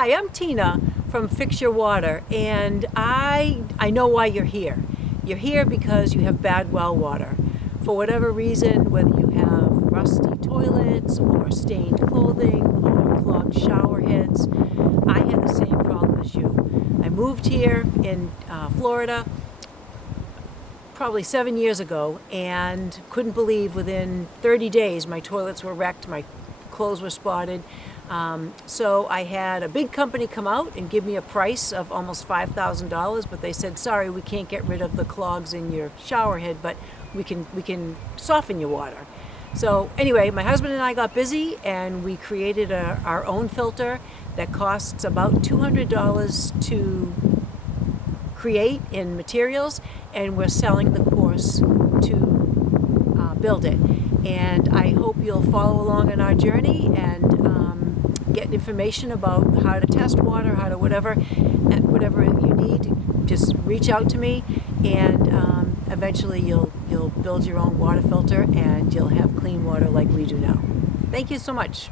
Hi, I'm Tina from Fix Your Water, and I know why you're here. You're here because you have bad well water. For whatever reason, whether you have rusty toilets or stained clothing or clogged shower heads, I had the same problem as you. I moved here in Florida probably 7 years ago and couldn't believe within 30 days my toilets were wrecked, my clothes were spotted. So I had a big company come out and give me a price of almost $5,000, but they said, sorry, we can't get rid of the clogs in your shower head, but we can soften your water. So anyway, my husband and I got busy and we created our own filter that costs about $200 to create in materials, and we're selling the course to build it. And I hope you'll follow along on our journey and get information about how to test water, how to whatever you need. Just reach out to me, and eventually you'll build your own water filter and you'll have clean water like we do now. Thank you so much.